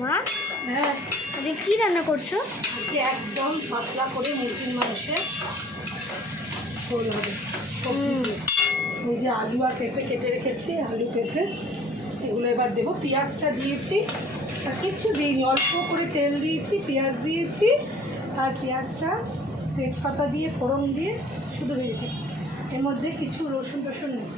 মা হ্যাঁ আজকে কি রান্না করছ? আজকে একদম পাতলা করে মুরগির মাংসের ঝোল হবে এই যে আলু আর পেঁপে কেটে রেখেছি আলু পেঁপে। এগুলো এবার দেবো। পেঁয়াজটা দিয়েছি আর কিচ্ছু দিইনি অল্প করে তেল দিয়েছি পেঁয়াজ দিয়েছি আর পেঁয়াজটা তেজপাতা দিয়ে ফোড়ন দিয়ে শুধু দিয়েছি এর মধ্যে কিছু রসুন টসুন নেই।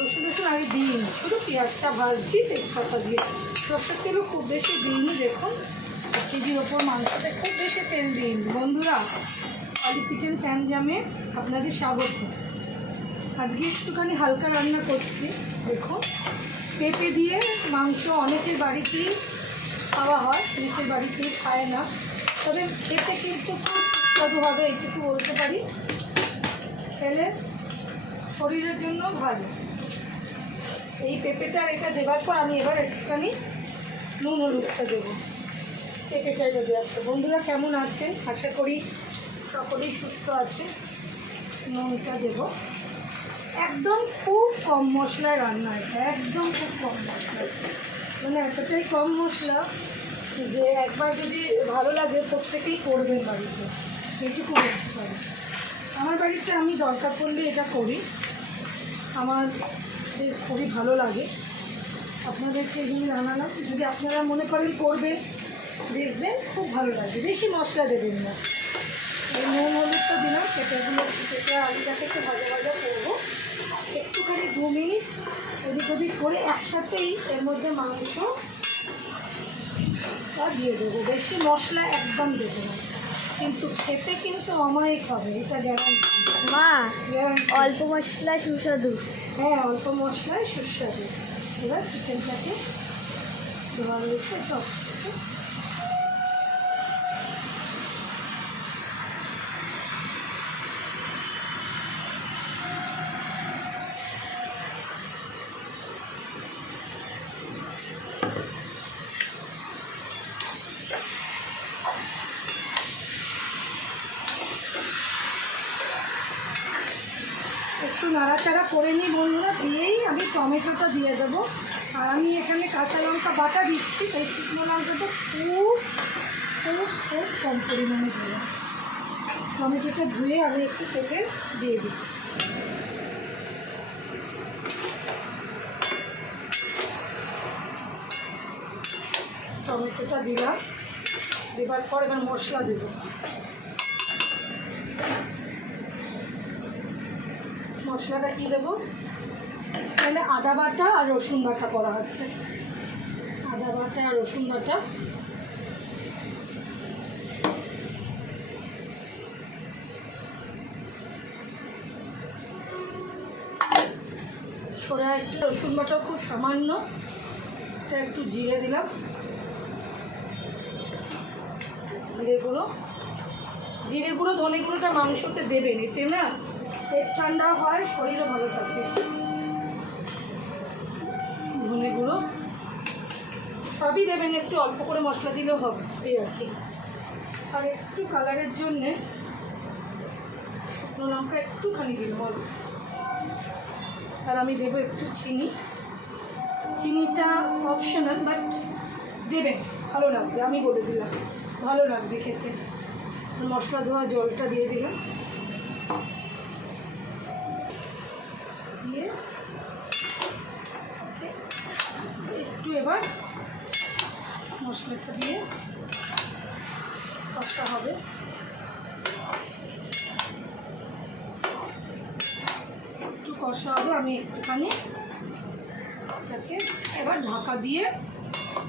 রসুন টসুন আগে দিইনি শুধু পেঁয়াজটা ভাজছি তেজপাতা দিয়ে। তেলও খুব বেশি দিইনি, দেখুন। কেজির ওপর মাংসতে খুব বেশি তেল দিইনি। বন্ধুরা আলি কিচেন ফ্যান জামে আপনাদের স্বাগত। আজকে একটুখানি হালকা রান্না করছি, দেখুন। পেঁপে দিয়ে মাংস অনেকের বাড়িতেই খাওয়া হয় পুলিশের বাড়িতেই খায় না। তবে খেতে কিন্তু খুব সুস্বাদু হবে, এইটুকু বলতে পারি। খেলে শরীরের জন্য ভালো। এই পেঁপেটা এটা দেওয়ার পর আমি এবার একটুখানি নুন হলুদটা দেবো। এটা দেওয়ার পর বন্ধুরা কেমন আছে? আশা করি সকলেই সুস্থ আছে। নুনটা দেবো। একদম খুব কম মশলায় রান্না এটা একদম খুব কম মশলা মানে এতটাই কম মশলা যে একবার যদি ভালো লাগে, প্রত্যেকেই করবেন বাড়িতে। এইটুকু বলতে পারি আমার বাড়িতে আমি দরকার পড়লে এটা করি। আমার খুবই ভালো লাগে। আপনাদেরকে জন্য জানালাম। যদি আপনারা মনে করেন করবে দেখবেন খুব ভালো লাগে বেশি মশলা দেবেন না। এই নুন হলুদটা দিলাম সেটাগুলো সেটা আলুটাকে একটু ভাজা ভাজা করব। একটুখানি দু মিনিট এদিক ওদিক করে একসাথেই এর মধ্যে মাংসটা দিয়ে দেবো। বেশি মশলা একদম দেবো না। কিন্তু খেতে কিন্তু অমায়িক হবে এটা গ্যারান্টি মা অল্প মশলা সুস্বাদু। হ্যাঁ অল্প মশলায় সুস্বাদু। এবার চিকেনটাকে ধোয়া রয়েছে সব। নাড়াচাড়া করে নিই বন্ধুরা, দিয়েই আমি টমেটোটা দিয়ে দেবো। আর আমি এখানে কাঁচা লঙ্কা বাটা দিচ্ছি, তাই শুকনো লঙ্কাটা খুব খুব খুব কম পরিমাণে দেবো। টমেটোটা ধুয়ে আমি একটু কেটে দিয়ে দিই টমেটোটা দিলাম। দেবার পর এবার মশলা দেবো। মশলাটা কী দেবো? এখানে আদা বাটা আর রসুন বাটা করা হচ্ছে। আদা বাটা আর রসুন বাটা। ছোড়া একটু রসুন বাটা খুব সামান্য, এটা একটু জিরে দিলাম। জিরে গুঁড়ো। জিরে গুঁড়ো ধনে গুঁড়োটা মাংসতে দেবেন এতে না? পেট ঠান্ডা হয়, শরীরও ভালো থাকে। ধনে গুঁড়ো। সবই দেবেন, একটু অল্প করে মশলা দিলেও হবে, এই আর কি। আর একটু কালারের জন্যে শুকনো লঙ্কা একটুখানি দিলাম অল্প। আর আমি দেবো একটু চিনি। চিনিটা অপশনাল বাট দেবেন, ভালো লাগবে, আমি বলে দিলাম। ভালো লাগবে খেতে। মশলা ধোয়া জলটা দিয়ে দিলাম। দিয়ে একটু এবার মশলাটা দিয়ে কষা হবে। একটু কষা হবে, আমি একটুখানি এটাকে এবার ঢাকা দিয়ে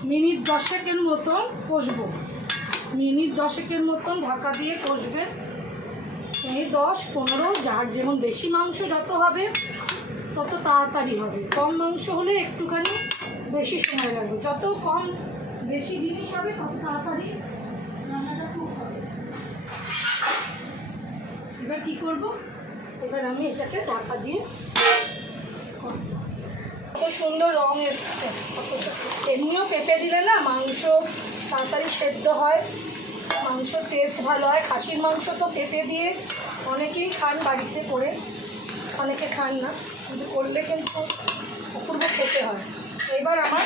মিনিট দশেকের মতন কষবো। মিনিট দশেকের মতন ঢাকা দিয়ে কষবেন। এই দশ, পনেরো, যার যেমন বেশি মাংস যত হবে তত তাড়াতাড়ি হবে। কম মাংস হলে একটুখানি বেশি সময় লাগবে। যত কম বেশি জিনিস হবে, তত তাড়াতাড়ি রান্নাটা খুব হবে। এবার কি করব? এবার আমি এটাকে ঢাকা দিয়ে। কত সুন্দর রং এসছে। এমনিও পেঁপে দিলে না মাংস তাড়াতাড়ি সেদ্ধ হয়। মাংস টেস্ট ভালো হয়। খাসির মাংস তো পেঁপে দিয়ে অনেকেই খান বাড়িতে করে, অনেকে খান না। কিন্তু করলে কিন্তু অপূর্ব খেতে হয়। এবার আমার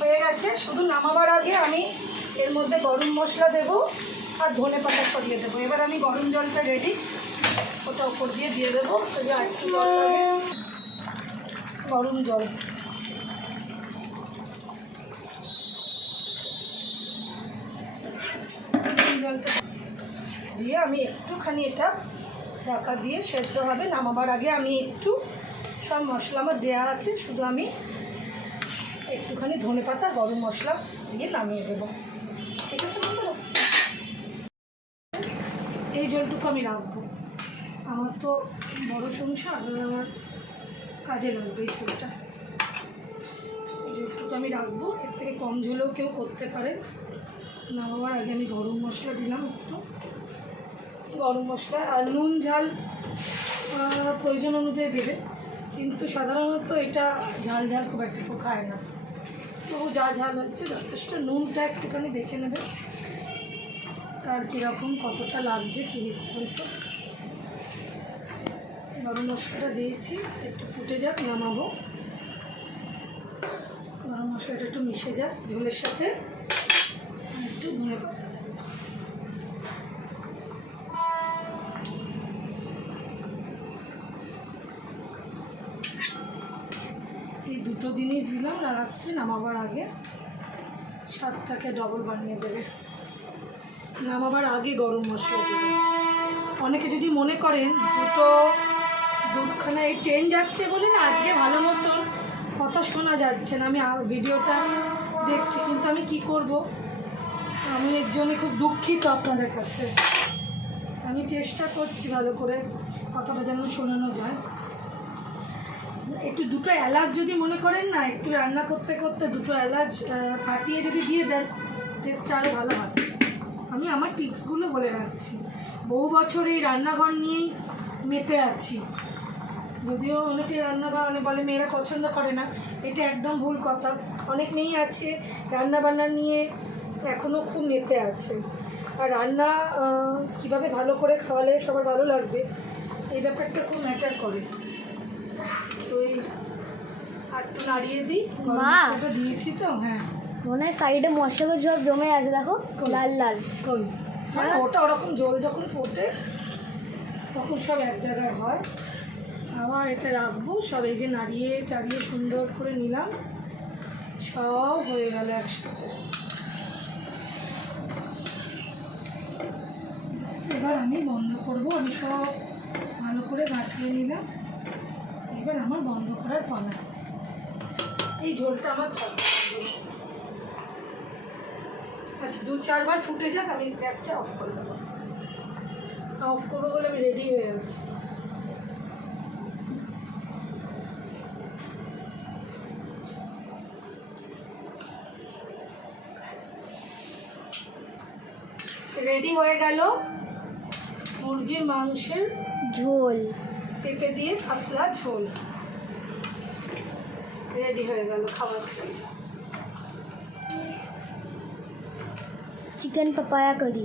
হয়ে গেছে। শুধু নামাবার আগে আমি এর মধ্যে গরম মশলা দেব আর ধনে পাতা ছড়িয়ে দেবো। এবার আমি গরম জলটা রেডি ওটা ওপর দিয়ে দিয়ে দেবো। ওই গরম জল। জলটা দিয়ে আমি একটুখানি এটা ঢাকা দিয়ে সেদ্ধ হবে। নামাবার আগে আমি একটু সব মশলা আমার দেওয়া আছে, শুধু আমি একটুখানি ধনে পাতা, গরম মশলা দিয়ে নামিয়ে দেবো। ঠিক আছে বন্ধুরা? এই জলটুকু আমি রাখব। আমার তো বড় সংসার আমার কাজে লাগবে এই ঝোলটা। এই ঝোলটুকু আমি রাখব। এর থেকে কম ঝোলেও কেউ করতে পারে নামাবার আগে আমি গরম মশলা দিলাম একটু। গরম মশলা আর নুন, ঝাল প্রয়োজন অনুযায়ী দেবে। কিন্তু সাধারণত এটা ঝাল ঝাল খুব একটা কেউ খায় না। তবু যা ঝাল হচ্ছে, যথেষ্ট নুনটা একটুখানি দেখে নেবে। কার কীরকম, কতটা লাগছে, কী বলতো গরম মশলাটা দিয়েছি, একটু ফুটে যাক, নামাবো। গরম মশলাটা একটু মিশে যাক ঝোলের সাথে। একটু ধনে পাতা এই দুটো জিনিস দিলাম, আর লাস্টে নামাবার আগে স্বাদটাকে ডবল বানিয়ে দেবে। নামাবার আগে গরম মশলা দেবে। অনেকে যদি মনে করেন দুটো, দুখানা এই ট্রেন যাচ্ছে বলে না, আজকে ভালো মতন কথা শোনা যাচ্ছে না। আমি ভিডিওটা দেখছি, কিন্তু আমি কি করব? আমি এর খুব দুঃখিত আপনাদের কাছে। আমি চেষ্টা করছি ভালো করে কথাটা যেন শোনানো যায়। একটু দুটো এলাচ যদি মনে করেন না, একটু রান্না করতে করতে দুটো এলাচ ফাটিয়ে যদি দিয়ে দেন টেস্টটা আরও ভালো হবে। আমি আমার টিপসগুলো বলে রাখছি। বহু বছর এই রান্নাঘর নিয়েই মেতে আছি। যদিও অনেকে রান্নাঘর অনেক বলে মেয়েরা পছন্দ করে না, এটা একদম ভুল কথা। অনেক মেয়েই আছে রান্না বান্না নিয়ে এখনও খুব মেতে আছে। আর রান্না কীভাবে ভালো করে খাওয়ালে সবার ভালো লাগবে, এই ব্যাপারটা খুব ম্যাটার করে। নাড়িয়ে দিই। মা। দিয়েছি তো হ্যাঁ। মনে হয় সাইডে মশলা সব জমে আছে দেখো? লাল লাল। কই? হ্যাঁ? ওটা ওরকম জল যখন ফোটে তখন সব এক জায়গায় হয়। আবার এটা রাখব সব এই যে নাড়িয়ে চাড়িয়ে সুন্দর করে নিলাম। সব হয়ে গেল একসাথে। এবার আমি বন্ধ করব। আমি সব ভালো করে গাঁঠিয়ে নিলাম। এবার আমার বন্ধ করার পালা। এই ঝোলটা আমার দু চারবার ফুটে যাক, আমি গ্যাসটা অফ করে দেবো। অফ করব বলে আমি রেডি হয়ে যাচ্ছি। রেডি হয়ে গেল মুরগির মাংসের ঝোল। পেঁপে দিয়ে পাতলা ঝোল। রেডি হয়ে গেল খাওয়ার জন্য। চিকেন পাপায়া কারি